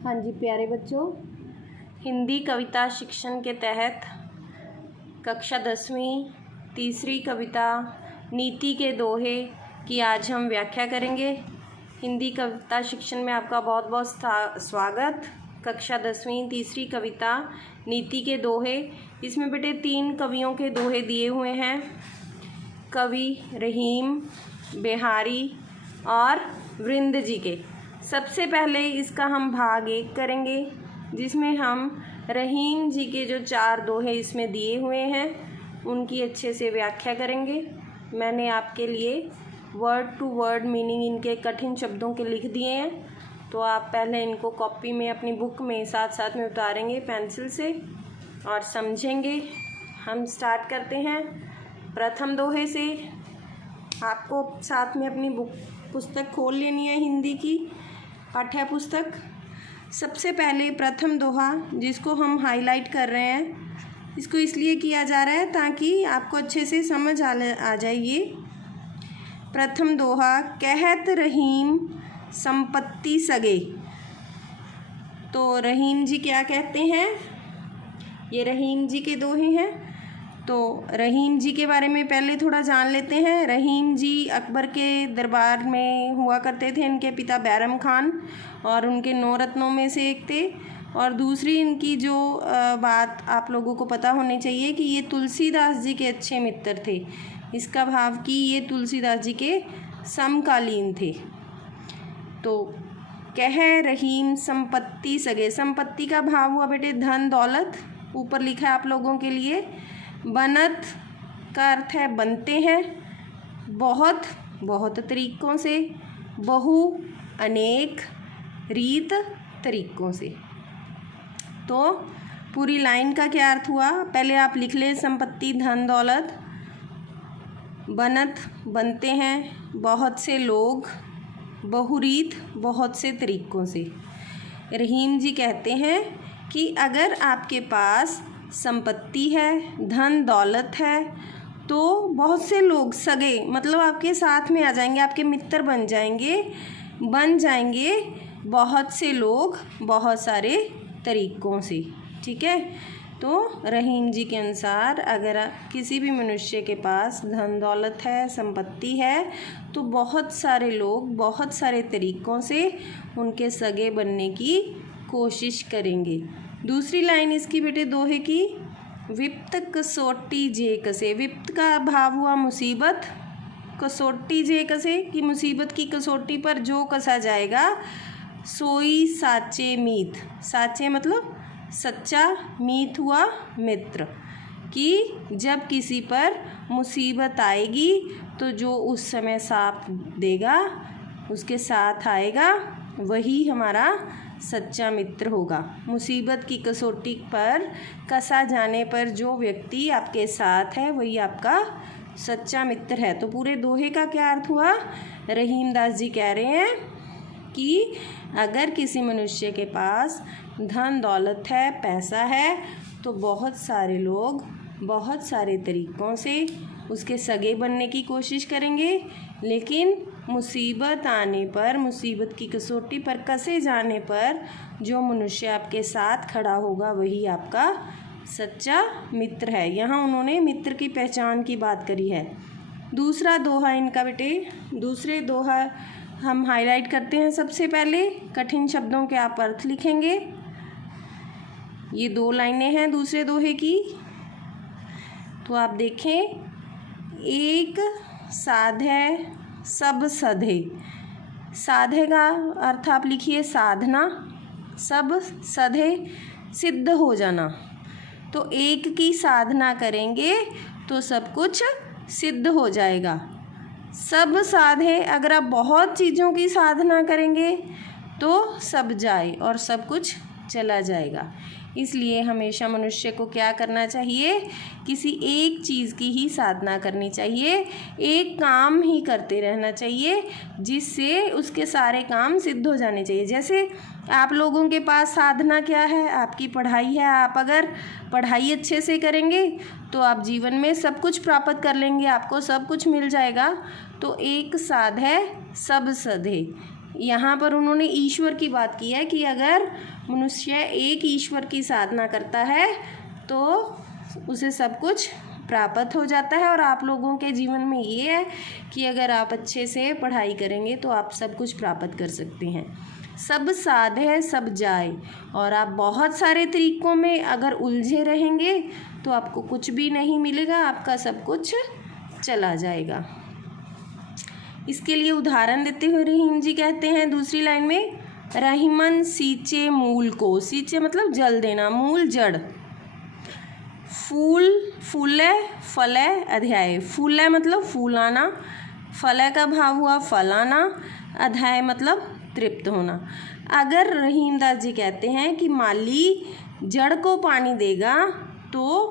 हाँ जी प्यारे बच्चों, हिंदी कविता शिक्षण के तहत कक्षा 10वीं तीसरी कविता नीति के दोहे की आज हम व्याख्या करेंगे। हिंदी कविता शिक्षण में आपका बहुत बहुत स्वागत। कक्षा 10वीं तीसरी कविता नीति के दोहे, इसमें बेटे 3 कवियों के दोहे दिए हुए हैं, कवि रहीम, बिहारी और वृंद जी के। सबसे पहले इसका हम भाग 1 करेंगे, जिसमें हम रहीम जी के जो 4 दोहे इसमें दिए हुए हैं उनकी अच्छे से व्याख्या करेंगे। मैंने आपके लिए वर्ड टू वर्ड मीनिंग इनके कठिन शब्दों के लिख दिए हैं, तो आप पहले इनको कॉपी में अपनी बुक में साथ साथ में उतारेंगे पेंसिल से और समझेंगे। हम स्टार्ट करते हैं प्रथम दोहे से। आपको साथ में अपनी पुस्तक खोल लेनी है, हिंदी की पाठ्य पुस्तक। सबसे पहले प्रथम दोहा जिसको हम हाईलाइट कर रहे हैं, इसको इसलिए किया जा रहा है ताकि आपको अच्छे से समझ आ जाए। ये प्रथम दोहा, कहत रहीम संपत्ति सगे। तो रहीम जी क्या कहते हैं, ये रहीम जी के दोहे हैं। तो रहीम जी के बारे में पहले थोड़ा जान लेते हैं। रहीम जी अकबर के दरबार में हुआ करते थे। इनके पिता बैरम खान और उनके 9 रत्नों में से एक थे। और दूसरी इनकी जो बात आप लोगों को पता होनी चाहिए कि ये तुलसीदास जी के अच्छे मित्र थे। इसका भाव कि ये तुलसीदास जी के समकालीन थे। तो कह रहीम संपत्ति सगे, संपत्ति का भाव हुआ बेटे धन दौलत, ऊपर लिखा है आप लोगों के लिए। बनत का अर्थ है बनते हैं, बहुत बहुत तरीक़ों से, बहु अनेक, रीत तरीक़ों से। तो पूरी लाइन का क्या अर्थ हुआ, पहले आप लिख लें संपत्ति धन दौलत, बनत बनते हैं, बहुत से लोग, बहुरीत बहुत से तरीक़ों से। रहीम जी कहते हैं कि अगर आपके पास संपत्ति है, धन दौलत है, तो बहुत से लोग सगे मतलब आपके साथ में आ जाएंगे, आपके मित्र बन जाएंगे बहुत से लोग बहुत सारे तरीक़ों से। ठीक है। तो रहीम जी के अनुसार अगर किसी भी मनुष्य के पास धन दौलत है, संपत्ति है, तो बहुत सारे लोग बहुत सारे तरीक़ों से उनके सगे बनने की कोशिश करेंगे। दूसरी लाइन इसकी बेटे दोहे की, विप्त कसोटी जे कसे। विप्त का भाव हुआ मुसीबत, कसोटी जे कसे कि मुसीबत की कसौटी पर जो कसा जाएगा, सोई साचे मीत। साचे मतलब सच्चा, मीत हुआ मित्र, कि जब किसी पर मुसीबत आएगी तो जो उस समय साथ देगा, उसके साथ आएगा, वही हमारा सच्चा मित्र होगा। मुसीबत की कसौटी पर कसा जाने पर जो व्यक्ति आपके साथ है वही आपका सच्चा मित्र है। तो पूरे दोहे का क्या अर्थ हुआ, रहीम दास जी कह रहे हैं कि अगर किसी मनुष्य के पास धन दौलत है, पैसा है, तो बहुत सारे लोग बहुत सारे तरीक़ों से उसके सगे बनने की कोशिश करेंगे, लेकिन मुसीबत आने पर, मुसीबत की कसौटी पर कसे जाने पर जो मनुष्य आपके साथ खड़ा होगा वही आपका सच्चा मित्र है। यहाँ उन्होंने मित्र की पहचान की बात करी है। दूसरा दोहा इनका बेटे, दूसरे दोहा हम हाईलाइट करते हैं। सबसे पहले कठिन शब्दों के आप अर्थ लिखेंगे। ये 2 लाइनें हैं दूसरे दोहे की, तो आप देखें, एक साधे सब सधे। साधे का अर्थ आप लिखिए साधना, सब सधे सिद्ध हो जाना। तो एक की साधना करेंगे तो सब कुछ सिद्ध हो जाएगा। सब साधे, अगर आप बहुत चीज़ों की साधना करेंगे तो सब जाए और सब कुछ चला जाएगा। इसलिए हमेशा मनुष्य को क्या करना चाहिए, किसी एक चीज़ की ही साधना करनी चाहिए, एक काम ही करते रहना चाहिए, जिससे उसके सारे काम सिद्ध हो जाने चाहिए। जैसे आप लोगों के पास साधना क्या है, आपकी पढ़ाई है। आप अगर पढ़ाई अच्छे से करेंगे तो आप जीवन में सब कुछ प्राप्त कर लेंगे, आपको सब कुछ मिल जाएगा। तो एक साधे सब सधे, यहाँ पर उन्होंने ईश्वर की बात की है कि अगर मनुष्य एक ईश्वर की साधना करता है तो उसे सब कुछ प्राप्त हो जाता है। और आप लोगों के जीवन में ये है कि अगर आप अच्छे से पढ़ाई करेंगे तो आप सब कुछ प्राप्त कर सकते हैं। सब साधे सब जाए, और आप बहुत सारे तरीकों में अगर उलझे रहेंगे तो आपको कुछ भी नहीं मिलेगा, आपका सब कुछ चला जाएगा। इसके लिए उदाहरण देते हुए रहीम जी कहते हैं दूसरी लाइन में, रहीमन सींचे मूल को, सींचे मतलब जल देना, मूल जड़, फूल फूले फले अध्याय, फूले मतलब फूलाना, फले का भाव हुआ फलाना, अध्याय मतलब तृप्त होना। अगर रहीमदास जी कहते हैं कि माली जड़ को पानी देगा तो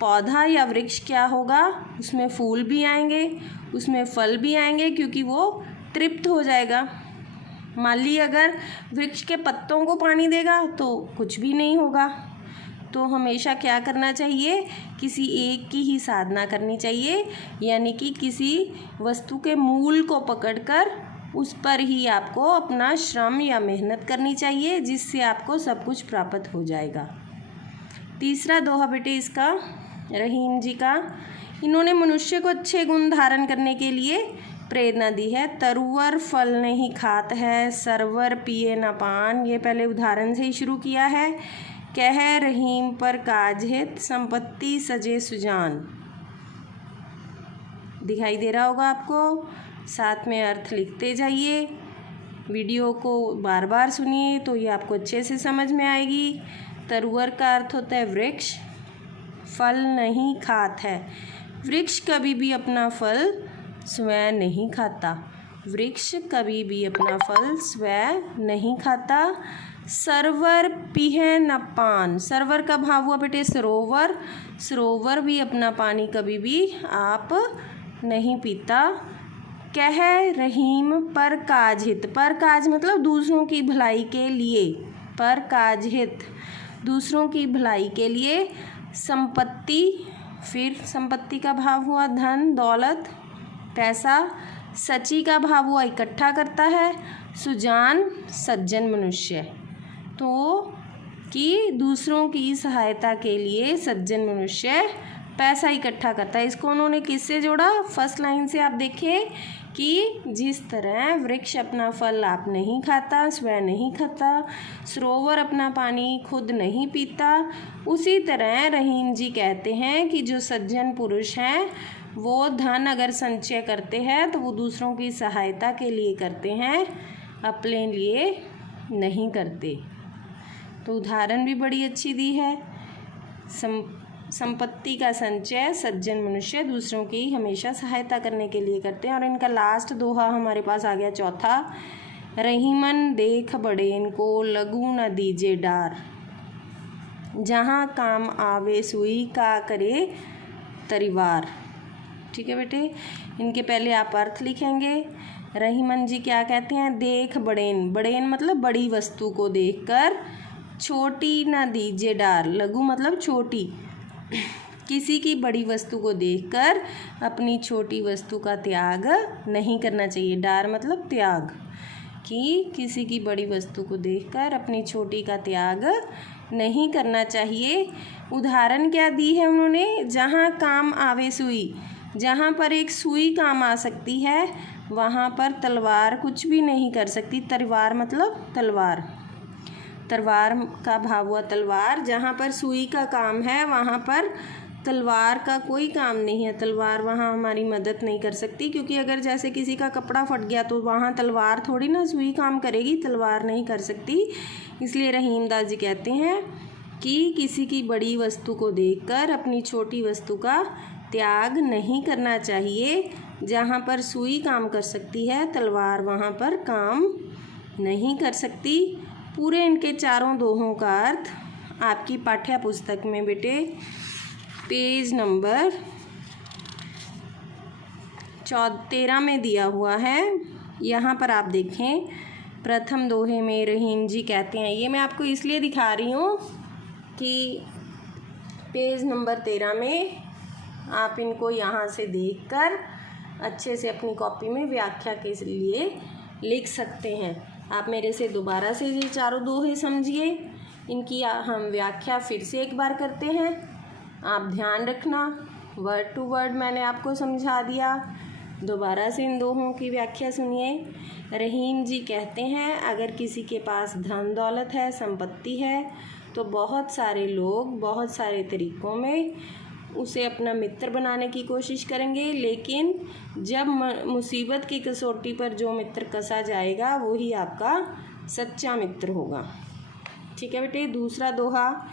पौधा या वृक्ष क्या होगा, उसमें फूल भी आएंगे, उसमें फल भी आएंगे, क्योंकि वो तृप्त हो जाएगा। माली अगर वृक्ष के पत्तों को पानी देगा तो कुछ भी नहीं होगा। तो हमेशा क्या करना चाहिए, किसी एक की ही साधना करनी चाहिए, यानी कि किसी वस्तु के मूल को पकड़कर उस पर ही आपको अपना श्रम या मेहनत करनी चाहिए, जिससे आपको सब कुछ प्राप्त हो जाएगा। तीसरा दोहा बेटे इसका रहीम जी का, इन्होंने मनुष्य को अच्छे गुण धारण करने के लिए प्रेरणा दी है। तरुवर फल नहीं खात है, सरवर पिए न पान, ये पहले उदाहरण से ही शुरू किया है। कह रहीम पर काज हित, संपत्ति सजे सुजान। दिखाई दे रहा होगा आपको, साथ में अर्थ लिखते जाइए, वीडियो को बार बार सुनिए तो ये आपको अच्छे से समझ में आएगी। तरुवर का अर्थ होता है वृक्ष, फल नहीं खात है, वृक्ष कभी भी अपना फल स्वयं नहीं खाता, वृक्ष कभी भी अपना फल स्वयं नहीं खाता। सरवर पीहे न पान, सरवर का भाव हुआ बेटे सरोवर, सरोवर भी अपना पानी कभी भी आप नहीं पीता। कह रहीम पर काज हित, पर काज मतलब दूसरों की भलाई के लिए, पर काज हित दूसरों की भलाई के लिए। संपत्ति, फिर संपत्ति का भाव हुआ धन दौलत पैसा, सची का भाव हुआ इकट्ठा करता है, सुजान सज्जन मनुष्य, तो कि दूसरों की सहायता के लिए सज्जन मनुष्य पैसा इकट्ठा करता है। इसको उन्होंने किससे जोड़ा, फर्स्ट लाइन से आप देखें कि जिस तरह वृक्ष अपना फल आप नहीं खाता, स्वयं नहीं खाता, सरोवर अपना पानी खुद नहीं पीता, उसी तरह रहीम जी कहते हैं कि जो सज्जन पुरुष हैं वो धन अगर संचय करते हैं तो वो दूसरों की सहायता के लिए करते हैं, अपने लिए नहीं करते। तो उदाहरण भी बड़ी अच्छी दी है। संपत्ति का संचय सज्जन मनुष्य दूसरों की हमेशा सहायता करने के लिए करते हैं। और इनका लास्ट दोहा हमारे पास आ गया चौथा, रहीमन देख बड़ेन को लगू न दीजे डार, जहाँ काम आवे सुई का करे तरीवार। ठीक है बेटे, इनके पहले आप अर्थ लिखेंगे। रहीमन जी क्या कहते हैं, देख बड़ेन, बड़ेन मतलब बड़ी वस्तु को देखकर, छोटी न दीजे डार, लघु मतलब छोटी, किसी की बड़ी वस्तु को देखकर अपनी छोटी वस्तु का त्याग नहीं करना चाहिए। डार मतलब त्याग, कि किसी की बड़ी वस्तु को देखकर अपनी छोटी का त्याग नहीं करना चाहिए। उदाहरण क्या दी है उन्होंने, जहाँ काम आवे सुई, जहाँ पर एक सुई काम आ सकती है वहाँ पर तलवार कुछ भी नहीं कर सकती। तलवार मतलब तलवार, तलवार का भाव हुआ तलवार, जहाँ पर सुई का काम है वहाँ पर तलवार का कोई काम नहीं है। तलवार वहाँ हमारी मदद नहीं कर सकती, क्योंकि अगर जैसे किसी का कपड़ा फट गया तो वहाँ तलवार थोड़ी ना, सुई काम करेगी, तलवार नहीं कर सकती। इसलिए रहीमदास जी कहते हैं कि किसी की बड़ी वस्तु को देखकर अपनी छोटी वस्तु का त्याग नहीं करना चाहिए। जहाँ पर सुई काम कर सकती है तलवार वहाँ पर काम नहीं कर सकती। पूरे इनके चारों दोहों का अर्थ आपकी पाठ्य पुस्तक में बेटे पेज नंबर 13 में दिया हुआ है। यहाँ पर आप देखें, प्रथम दोहे में रहीम जी कहते हैं, ये मैं आपको इसलिए दिखा रही हूँ कि पेज नंबर 13 में आप इनको यहाँ से देखकर अच्छे से अपनी कॉपी में व्याख्या के लिए लिख सकते हैं। आप मेरे से दोबारा से ये चारों दोहे समझिए। इनकी हम व्याख्या फिर से एक बार करते हैं। आप ध्यान रखना, वर्ड टू वर्ड मैंने आपको समझा दिया। दोबारा से इन दोहों की व्याख्या सुनिए। रहीम जी कहते हैं, अगर किसी के पास धन दौलत है, संपत्ति है, तो बहुत सारे लोग बहुत सारे तरीक़ों में उसे अपना मित्र बनाने की कोशिश करेंगे, लेकिन जब मुसीबत की कसौटी पर जो मित्र कसा जाएगा वही आपका सच्चा मित्र होगा। ठीक है बेटे। दूसरा दोहा,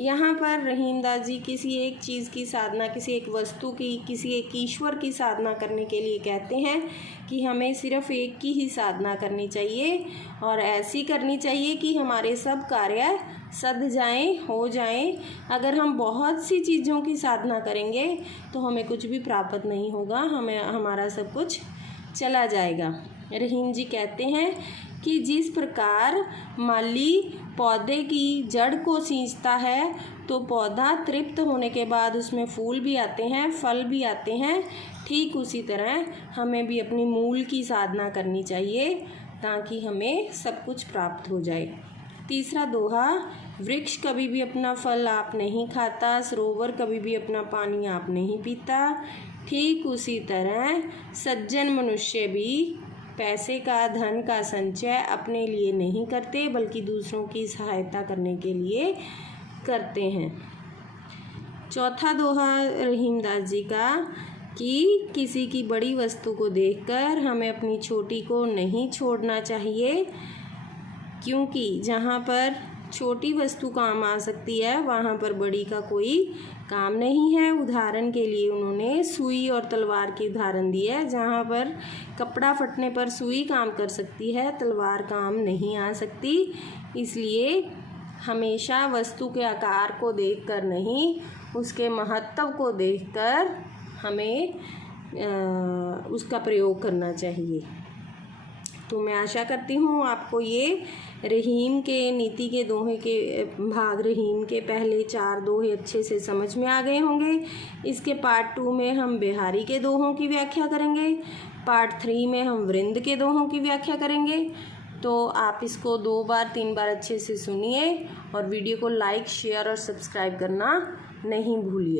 यहाँ पर रहीमदास जी किसी एक चीज़ की साधना, किसी एक वस्तु की, किसी एक ईश्वर की साधना करने के लिए कहते हैं कि हमें सिर्फ़ एक की ही साधना करनी चाहिए और ऐसी करनी चाहिए कि हमारे सब कार्य सध जाएं, हो जाएं। अगर हम बहुत सी चीज़ों की साधना करेंगे तो हमें कुछ भी प्राप्त नहीं होगा, हमारा सब कुछ चला जाएगा। रहीम जी कहते हैं कि जिस प्रकार माली पौधे की जड़ को सींचता है तो पौधा तृप्त होने के बाद उसमें फूल भी आते हैं, फल भी आते हैं, ठीक उसी तरह हमें भी अपनी मूल की साधना करनी चाहिए ताकि हमें सब कुछ प्राप्त हो जाए। तीसरा दोहा, वृक्ष कभी भी अपना फल आप नहीं खाता, सरोवर कभी भी अपना पानी आप नहीं पीता, ठीक उसी तरह सज्जन मनुष्य भी पैसे का, धन का संचय अपने लिए नहीं करते बल्कि दूसरों की सहायता करने के लिए करते हैं। चौथा दोहा रहीमदास जी का कि किसी की बड़ी वस्तु को देखकर हमें अपनी छोटी को नहीं छोड़ना चाहिए, क्योंकि जहाँ पर छोटी वस्तु काम आ सकती है वहाँ पर बड़ी का कोई काम नहीं है। उदाहरण के लिए उन्होंने सुई और तलवार की उदाहरण दी है। जहाँ पर कपड़ा फटने पर सुई काम कर सकती है, तलवार काम नहीं आ सकती। इसलिए हमेशा वस्तु के आकार को देखकर नहीं, उसके महत्व को देखकर हमें उसका प्रयोग करना चाहिए। तो मैं आशा करती हूँ आपको ये रहीम के नीति के दोहे के भाग, रहीम के पहले 4 दोहे अच्छे से समझ में आ गए होंगे। इसके पार्ट 2 में हम बिहारी के दोहों की व्याख्या करेंगे, पार्ट 3 में हम वृंद के दोहों की व्याख्या करेंगे। तो आप इसको 2 बार 3 बार अच्छे से सुनिए और वीडियो को लाइक, शेयर और सब्सक्राइब करना नहीं भूलिए।